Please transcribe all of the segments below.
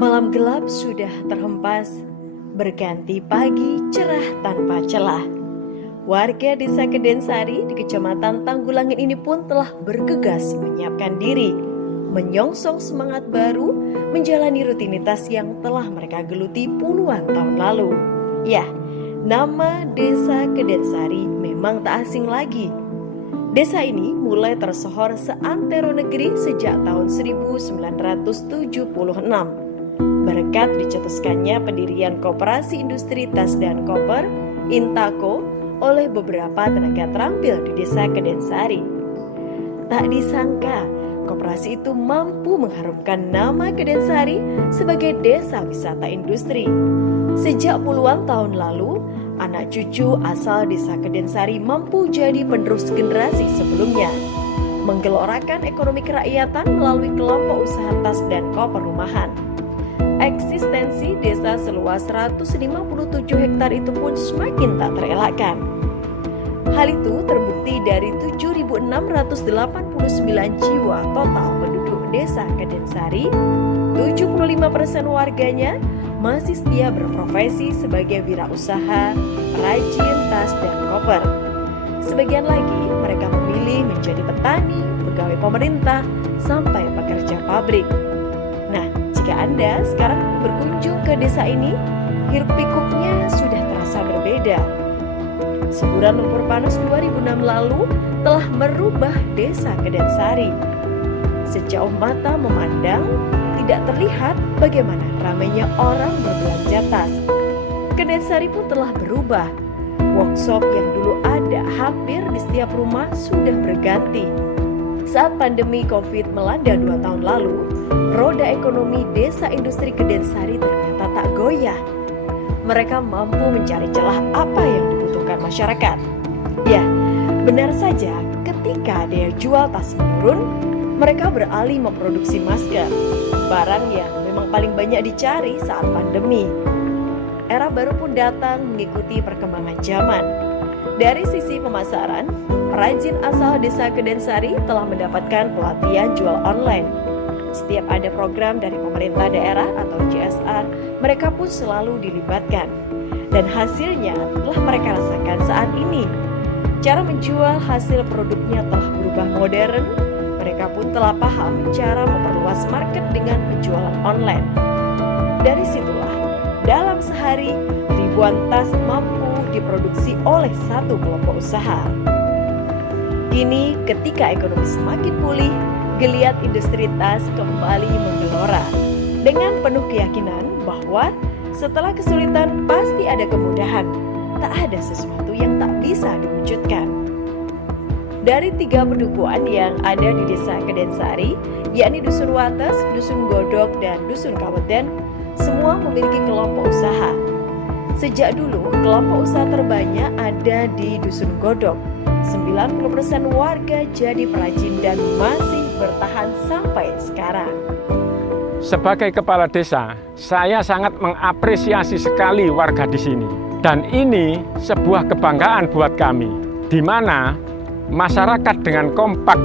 Malam gelap sudah terhempas, berganti pagi cerah tanpa celah. Warga desa Kedensari di Kecamatan Tanggulangin ini pun telah bergegas menyiapkan diri, menyongsong semangat baru menjalani rutinitas yang telah mereka geluti puluhan tahun lalu. Ya, nama desa Kedensari memang tak asing lagi. Desa ini mulai tersohor seantero negeri sejak tahun 1976. Berkat dicetuskannya pendirian Koperasi Industri Tas dan Koper, Intako, oleh beberapa tenaga terampil di desa Kedensari. Tak disangka, koperasi itu mampu mengharumkan nama Kedensari sebagai desa wisata industri. Sejak puluhan tahun lalu, anak cucu asal desa Kedensari mampu jadi penerus generasi sebelumnya, menggelorakan ekonomi kerakyatan melalui kelompok usaha tas dan koper rumahan. Eksistensi desa seluas 157 hektar itu pun semakin tak terelakkan. Hal itu terbukti dari 7.689 jiwa total penduduk desa Kedensari. 75% warganya masih setia berprofesi sebagai wirausaha, perajin tas dan koper. Sebagian lagi mereka memilih menjadi petani, pegawai pemerintah, sampai pekerja pabrik. Nah, jika Anda sekarang berkunjung ke desa ini, hiruk-pikuknya sudah terasa berbeda. Semburan lumpur panas 2006 lalu telah merubah desa Kedensari. Sejauh mata memandang, tidak terlihat bagaimana ramainya orang berbelanja tas. Kedensari pun telah berubah. Workshop yang dulu ada hampir di setiap rumah sudah berganti. Saat pandemi COVID melanda 2 tahun lalu, roda ekonomi desa industri Kedensari ternyata tak goyah. Mereka mampu mencari celah apa yang dibutuhkan masyarakat. Ya, benar saja ketika daya jual tas menurun, mereka beralih memproduksi masker, barang yang memang paling banyak dicari saat pandemi. Era baru pun datang mengikuti perkembangan zaman. Dari sisi pemasaran, perajin asal desa Kedensari telah mendapatkan pelatihan jual online. Setiap ada program dari pemerintah daerah atau CSR, mereka pun selalu dilibatkan. Dan hasilnya telah mereka rasakan saat ini. Cara menjual hasil produknya telah berubah modern. Mereka pun telah paham cara memperluas market dengan penjualan online. Dari situlah, dalam sehari, ribuan tas mampu diproduksi oleh satu kelompok usaha. Kini, ketika ekonomi semakin pulih, geliat industri tas kembali menggelora. Dengan penuh keyakinan bahwa setelah kesulitan pasti ada kemudahan, tak ada sesuatu yang tak bisa diwujudkan. Dari 3 pendukuhan yang ada di desa Kedensari, yakni Dusun Wates, Dusun Godok, dan Dusun Kaweten, semua memiliki kelompok usaha. Sejak dulu, kelompok usaha terbanyak ada di Dusun Godok. 90% warga jadi perajin dan masih bertahan sampai sekarang. Sebagai kepala desa, saya sangat mengapresiasi sekali warga di sini. Dan ini sebuah kebanggaan buat kami, di mana masyarakat dengan kompak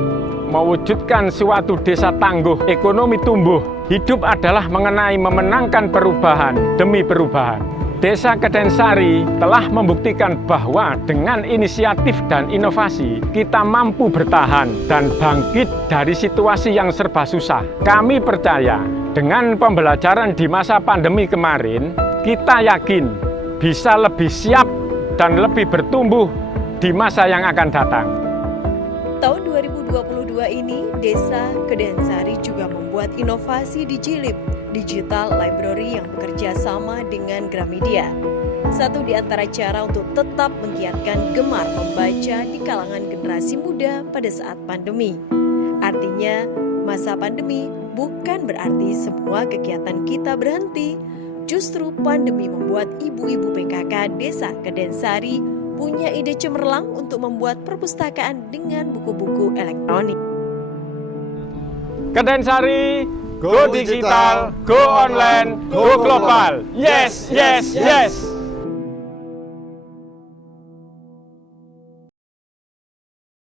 mewujudkan suatu desa tangguh, ekonomi tumbuh. Hidup adalah mengenai memenangkan perubahan demi perubahan. Desa Kedensari telah membuktikan bahwa dengan inisiatif dan inovasi, kita mampu bertahan dan bangkit dari situasi yang serba susah. Kami percaya dengan pembelajaran di masa pandemi kemarin, kita yakin bisa lebih siap dan lebih bertumbuh di masa yang akan datang. Tahun 2022 ini, Desa Kedensari juga membuat inovasi di Jilib, Digital Library yang bekerja sama dengan Gramedia. Satu di antara cara untuk tetap menggiatkan gemar membaca di kalangan generasi muda pada saat pandemi. Artinya, masa pandemi bukan berarti semua kegiatan kita berhenti. Justru pandemi membuat ibu-ibu PKK Desa Kedensari punya ide cemerlang untuk membuat perpustakaan dengan buku-buku elektronik. Kedensari, go digital, go online, go global. Yes, yes, yes.